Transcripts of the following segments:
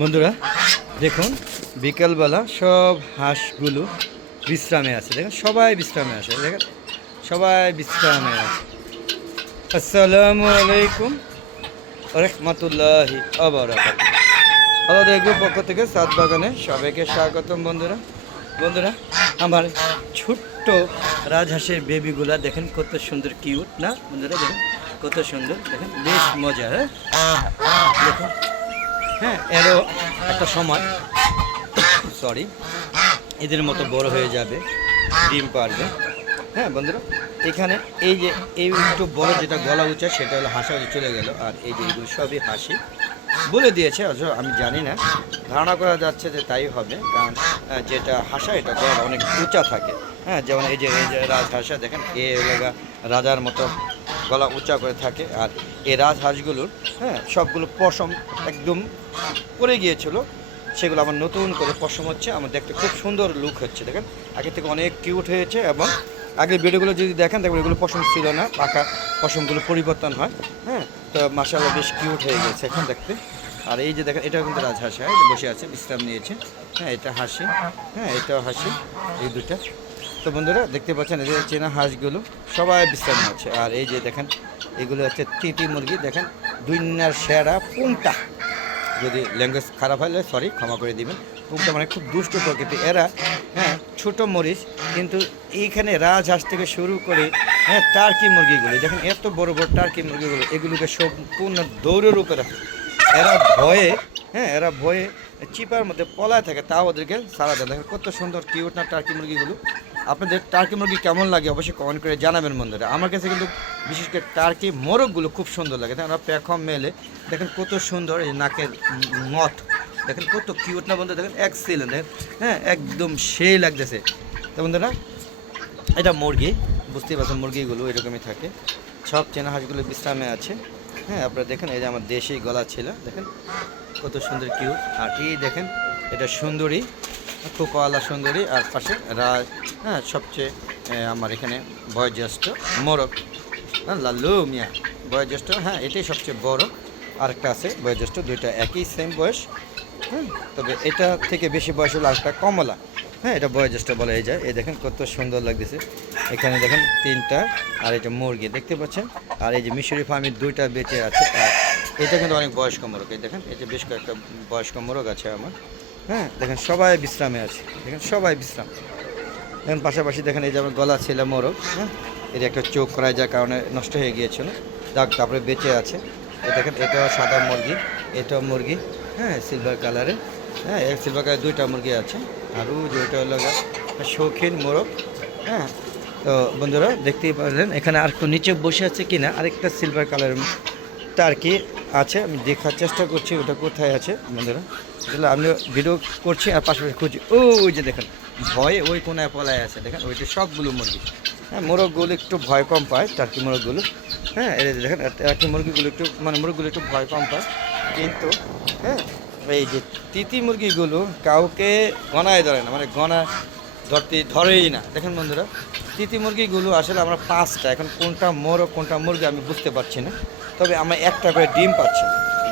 বন্ধুরা, দেখুন, বিকালবেলা সব হাঁসগুলো বিশ্রামে আছে। দেখেন, সবাই বিশ্রামে আছে। দেখেন, সবাই বিশ্রামে আছে। আসসালামু আলাইকুম রহমতুল্লাহি আবরাকাত আলাদা গ্রুপ পক্ষ থেকে সাত বাগানে সবাইকে স্বাগতম বন্ধুরা। বন্ধুরা, আমার ছোট্ট রাজহাঁসের বেবিগুলা দেখেন কত সুন্দর কিউট না? বন্ধুরা, দেখেন কত সুন্দর, দেখেন, বেশ মজা হ্যাঁ? দেখুন। হ্যাঁ এরও একটা সময়। সরি এদের মতো বড় হয়ে যাবে, ডিম পারবে। হ্যাঁ বন্ধুরা, এখানে এই যে, এই একটু বড় যেটা গলা উঁচা, সেটা হলো হাসা চলে গেল। আর এই যে এগুলো সবই হাসি। বলে দিয়েছে, অথচ আমি জানি না। ধারণা করা যাচ্ছে যে তাই হবে, কারণ যেটা হাসা, এটা গলা অনেক উঁচা থাকে। হ্যাঁ যেমন এই যে এই যে রাজহাঁসা দেখেন, এ এলাকা রাজার মতো গলা উঁচা করে থাকে আর এই রাজহাঁসগুলোর হ্যাঁ সবগুলো পশম একদম পড়ে গিয়েছিল। সেগুলো আবার নতুন করে পশম হচ্ছে, আমার দেখতে খুব সুন্দর লুক হচ্ছে, দেখেন? আগে থেকে অনেক কিউট হয়েছে এবং আগের ভিডিওগুলো যদি দেখেন, দেখবেন এগুলো পশম ছিল না, পাকা পশমগুলো পরিবর্তন হয় হ্যাঁ? তো মাসাল্লাহ বেশ কিউট হয়ে গেছে এখন দেখতে। আর এই যে দেখেন, এটাও কিন্তু রাজহাঁস, হয়, বসে আছে, বিশ্রাম নিয়েছে। হ্যাঁ এটা হাসি হ্যাঁ এটাও হাসি, এই দুটা তো বন্ধুরা, দেখতে পাচ্ছেন, এই যে চেনা হাঁসগুলো, সবাই বিশ্রাম আছে আর এই যে দেখেন, এগুলো হচ্ছে তিতি মুরগি, দেখেন, দুইনার সেরা পুংটা। যদি ল্যাঙ্গুয়েজ খারাপ হলে সরি ক্ষমা করে দিবেন। পুংটা মানে খুব দুষ্ট প্রকৃতি। এরা হ্যাঁ ছোট মরিচ, কিন্তু এইখানে রাজহাঁস থেকে শুরু করে হ্যাঁ টার্কি মুরগিগুলো, দেখেন, এত বড় বড় টার্কি মুরগিগুলো, এগুলোকে সম্পূর্ণ দৌড়ের উপরে এরা ভয়ে হ্যাঁ এরা ভয়ে, চিপার মধ্যে পলায় থাকে, তাও ওদেরকে সারা দেয়। দেখেন, কত সুন্দর কিউট না টার্কি মুরগিগুলো। আপনাদের টার্কি মুরগি কেমন লাগে অবশ্যই কমেন্ট করে জানাবেন বন্ধুরা। আমার কাছে কিন্তু বিশেষ করে টার্কি মোরগগুলো খুব সুন্দর লাগে। তাই প্যাখম মেলে। দেখেন কত সুন্দর এই নাকের উম নথ দেখেন কত কিউট না বন্ধু দেখেন এক্সিলেন্ট হ্যাঁ একদম সেই লাগতেছে। তো বন্ধুরা, এটা মুরগি। বুঝতেই পারছেন মুরগিগুলো এরকমই থাকে। সব চেনা হাঁসগুলো বিশ্রামে আছে। হ্যাঁ আপনারা দেখেন, এই যে আমার দেশি গলা ছিল। দেখেন কত সুন্দর কিউট আর এই দেখেন, এটা সুন্দরী। কোকোয়ালা সুন্দরী, আর পাশে রাজ হ্যাঁ সবচেয়ে আমার এখানে বয়োজ্যেষ্ঠ মোরগ। হ্যাঁ লাল্লু মিয়া, বয়োজ্যেষ্ঠ হ্যাঁ এটাই সবচেয়ে বড়। আরেকটা আছে, বয়োজ্যেষ্ঠ, দুইটা একই সেম বয়স। হ্যাঁ তবে এটা থেকে বেশি বয়স হলো আরেকটা কমলা। হ্যাঁ এটা বয়োজ্যেষ্ঠ বলা যায়। এই দেখেন কত সুন্দর লাগতেছে। এখানে দেখেন তিনটা, আর এটা মুরগি, দেখতে পাচ্ছেন? আর এই যে মিশরি ফার্মের দুইটা বেঁচে আছে। এটা কিন্তু অনেক বয়স্ক মোরগ। এই দেখেন যে বেশ কয়েকটা বয়স্ক মোরগ আছে আমার। হ্যাঁ দেখেন সবাই বিশ্রামে আছে। দেখেন সবাই বিশ্রাম। দেখেন পাশাপাশি দেখেন এই যে আমার গলা ছিল মোরগ হ্যাঁ এর একটা চোখ করায় যার কারণে নষ্ট হয়ে গিয়েছিল। যাক, তারপরে বেঁচে আছে। দেখেন, এটাও সাদা মুরগি, এটাও মুরগি হ্যাঁ সিলভার কালারে হ্যাঁ এক সিলভার কালার দুইটা মুরগি আছে। আর যে ওইটা হলো শৌখিন মোরগ হ্যাঁ। তো বন্ধুরা, দেখতেই পারলেন, এখানে আর একটু নিচে বসে আছে কিনা, আরেকটা সিলভার কালারের টার্কি আছে, আমি দেখার চেষ্টা করছি ওটা কোথায় আছে, বন্ধুরা। আসলে আমি ভিডিও করছি আর পাশাপাশি খুঁজছি। ও, ওই যে দেখেন, ভয়ে ওই কোনায় পলায় আছে, দেখেন ওইটা সবগুলো মুরগি। হ্যাঁ মোরগগুলো একটু ভয় কম পায়, টার্কি মোরগগুলো। হ্যাঁ যে দেখেন টার্কি মুরগিগুলো একটু মানে মুরগিগুলো একটু ভয় কম পায়। কিন্তু হ্যাঁ এই যে তিতি মুরগিগুলো কাউকে গনায় ধরে না মানে গনা ধরতে ধরেই না। দেখেন বন্ধুরা, তিতি মুরগিগুলো আসলে আমরা পাঁচটা, এখন কোনটা মোরগ, কোনটা মুরগি আমি বুঝতে পারছি না। তবে আমরা একটা করে ডিম পাচ্ছি।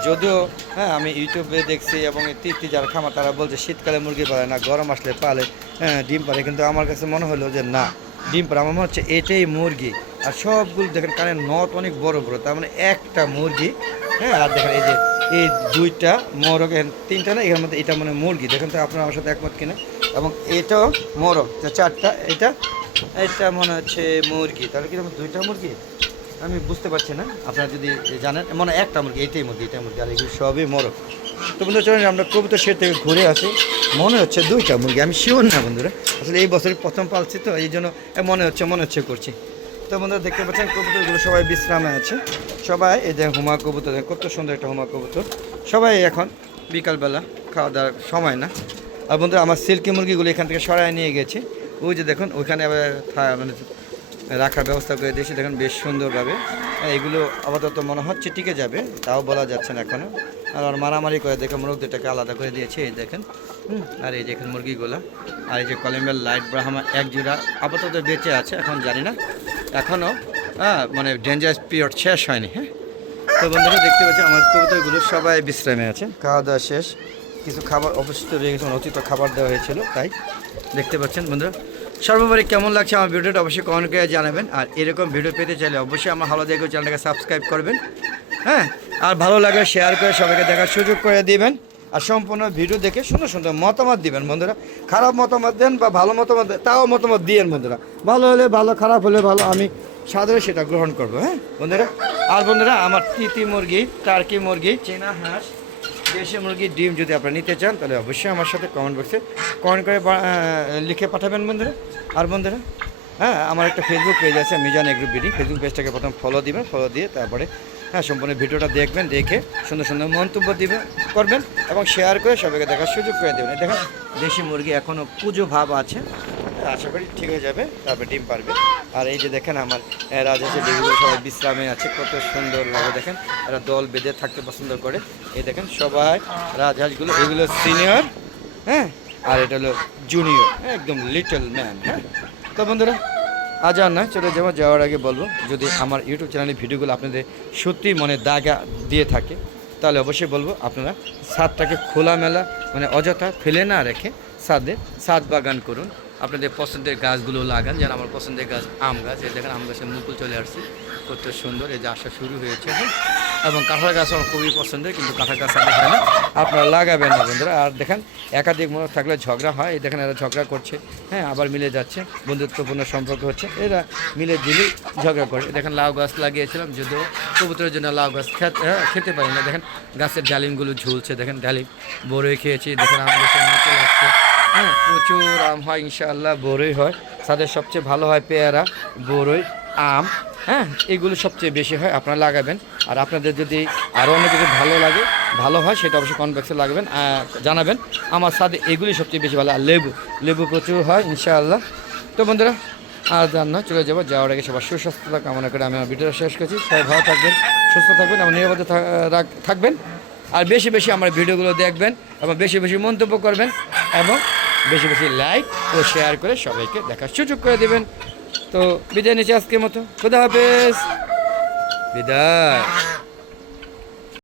যদিও হ্যাঁ আমি ইউটিউবে দেখছি এবং তিতি যারা খামার, তারা বলছে শীতকালে মুরগি পালে না, গরম আসলে পালে হ্যাঁ ডিম পালে। কিন্তু আমার কাছে মনে হলো যে না, ডিম পালে আমার মনে হচ্ছে এটাই মুরগি। আর সবগুলো দেখেন কারণ নট অনেক বড় বড়, তার মানে একটা মুরগি হ্যাঁ আর দেখেন এই যে, এই দুইটা মোরগ, এখানে তিনটা না এর মধ্যে এটা মানে মুরগি। দেখেন তো আপনার আমার সাথে একমত কিনা? এবং এটাও মোরগ চারটা, এটা এটা মনে হচ্ছে মুরগি। তাহলে কি দুইটা মুরগি? আমি বুঝতে পারছি না। আপনারা যদি জানেন, মনে একটা মুরগি এটাই মুরগি এটাই মুরগি, আর এগুলো সবই মোরগ। তো বন্ধু চলেন, আমরা কবুতর সে থেকে ঘুরে আসি। মনে হচ্ছে দুইটা মুরগি, আমি শিওর না বন্ধুরা। আসলে এই বছর প্রথম পালছি তো, এই জন্য মনে হচ্ছে মনে হচ্ছে করছি। তো বন্ধুরা, দেখতে পাচ্ছেন, কবুতরগুলো সবাই বিশ্রামে আছে। সবাই, এই যে হুমা কবুতর কত সুন্দর একটা হুমা কবুতর। সবাই এখন বিকালবেলা খাওয়া দাওয়ার সময় না। আর বন্ধুরা, আমার সিল্কি মুরগিগুলো এখান থেকে সরাই নিয়ে গেছে। ওই যে দেখুন, ওইখানে আবার মানে রাখার ব্যবস্থা করে দিয়েছি। দেখুন বেশ সুন্দরভাবে। এগুলো আপাতত মনে হচ্ছে টিকে যাবে, তাও বলা যাচ্ছে না এখনও আর মারামারি করে দেখে মুরগ দুটাকে আলাদা করে দিয়েছে, এই দেখেন। আর এই দেখেন মুরগিগুলো। আর এই যে কলিম্বেল লাইট ব্রাহ্মা এক জোড়া আপাতত বেঁচে আছে, এখন জানি না। এখনও মানে ডেঞ্জারাস পিরিয়ড শেষ হয়নি হ্যাঁ? তো বন্ধুরা, দেখতে পাচ্ছি আমার কবুতরগুলো সবাই বিশ্রামে আছে। খাওয়া দাওয়া শেষ। কিছু খাবার অবশিষ্ট রয়ে গেছে, অতীত খাবার দেওয়া হয়েছিল, তাই দেখতে পাচ্ছেন বন্ধুরা। সর্বোপরি কেমন লাগছে আমার ভিডিওটা অবশ্যই কমেন্ট করে জানাবেন। আর এরকম ভিডিও পেতে চাইলে অবশ্যই আমার ভালো দেখে চ্যানেলটাকে সাবস্ক্রাইব করবেন। হ্যাঁ? আর ভালো লাগলে শেয়ার করে সবাইকে দেখার সুযোগ করে দিবেন। আর সম্পূর্ণ ভিডিও দেখে সুন্দর সুন্দর মতামত দিবেন বন্ধুরা। খারাপ মতামত দেন বা ভালো মতামত তাও মতামত দিয়েন বন্ধুরা। ভালো হলে ভালো, খারাপ হলে ভালো, আমি সাদরে সেটা গ্রহণ করব হ্যাঁ? বন্ধুরা, আর বন্ধুরা, আমার তিতি মুরগি, টার্কি মুরগি, চীনা হাঁস, দেশি মুরগির ডিম যদি আপনারা নিতে চান, তাহলে অবশ্যই আমার সাথে কমেন্ট বক্সে কমেন্ট করে লিখে পাঠাবেন বন্ধুরা। আর বন্ধুরা হ্যাঁ আমার একটা ফেসবুক পেজ আছে মিজান এগ্রুপ বিডি ফেসবুক পেজটাকে প্রথম ফলো দিবেন ফলো দিয়ে তারপরে হ্যাঁ সম্পূর্ণ ভিডিওটা দেখবেন, দেখে সুন্দর সুন্দর মন্তব্য দিবেন করবেন এবং শেয়ার করে সবাইকে দেখার সুযোগ করে দেবেন। দেখেন, দেশি মুরগি এখনও পুজো ভাব আছে। আশা করি ঠিক হয়ে যাবে, তারপরে ডিম পারবে। আর এই যে দেখেন আমার রাজহাঁসের যেগুলো সবাই বিশ্রামে আছে, কত সুন্দর লাগে দেখেন। এরা দল বেঁধে থাকতে পছন্দ করে। এই দেখেন সবাই, রাজহাঁসগুলো, এগুলো সিনিয়র হ্যাঁ আর এটা হলো জুনিয়র একদম লিটল ম্যান হ্যাঁ? তো বন্ধুরা, আজ আর নয়, চলে যাব, যাওয়ার আগে বলব, যদি আমার ইউটিউব চ্যানেলের ভিডিওগুলো আপনাদের সত্যি মনে দাগা দিয়ে থাকে, তাহলে অবশ্যই বলব আপনারা ছাদটাকে খোলামেলা মানে অযথা ফেলে না রেখে ছাদে ছাদ বাগান করুন। আপনাদের পছন্দের গাছগুলো লাগান, যেন আমার পছন্দের গাছ আম গাছ, এই দেখেন, আম গাছের মুকুল চলে আসছে, কত সুন্দর, এই যে আসা শুরু হয়েছে। হ্যাঁ এবং কাঁঠাল গাছ আমার খুবই পছন্দের কিন্তু কাঁঠাল গাছ আগে হয় না। আপনারা লাগাবেন না বন্ধুরা। আর দেখেন একাধিক মনে থাকলে ঝগড়া হয়। এই দেখেন এরা ঝগড়া করছে। হ্যাঁ আবার মিলে যাচ্ছে। বন্ধুত্বপূর্ণ সম্পর্ক হচ্ছে। এরা মিলে দিলে ঝগড়া করে। দেখেন লাউ গাছ লাগিয়েছিলাম যদিও কবুতরের জন্য লাউ গাছ খেতে হ্যাঁ, খেতে পারি না। দেখেন গাছের ডালিমগুলো ঝুলছে। দেখেন ডালিম। বড়ই খেয়েছি। দেখেন আম লাগছে। হ্যাঁ প্রচুর আম হয় ইনশাআল্লাহ বড়ই হয়। তাদের সবচেয়ে ভালো হয় পেয়ারা বড়ই আম। হ্যাঁ এগুলো সবচেয়ে বেশি হয়, আপনারা লাগাবেন। আর আপনাদের যদি আরও অনেক কিছু ভালো লাগে, ভালো হয়, সেটা অবশ্যই কনভেক্সে লাগাবেন জানাবেন। আমার সাথে এগুলি সবচেয়ে বেশি ভালো, আর লেবু লেবু প্রচুর হয়, ইনশাআল্লাহ। তো বন্ধুরা আর জান চলে যাব, যাওয়ার আগে সবার সুস্বাস্থ্যতা কামনা করে আমি আমার ভিডিওটা শেষ করছি। সবাই ভালো থাকবেন, সুস্থ থাকবেন আমার নিরাপদে থাকবেন। আর বেশি বেশি আমার ভিডিওগুলো দেখবেন, এবং বেশি বেশি মন্তব্য করবেন, এবং বেশি বেশি লাইক ও শেয়ার করে সবাইকে দেখার সুযোগ করে দেবেন। তো বিদায় নিচ্ছি আজকের মতো। খুদা হাফেজ। বিদায়।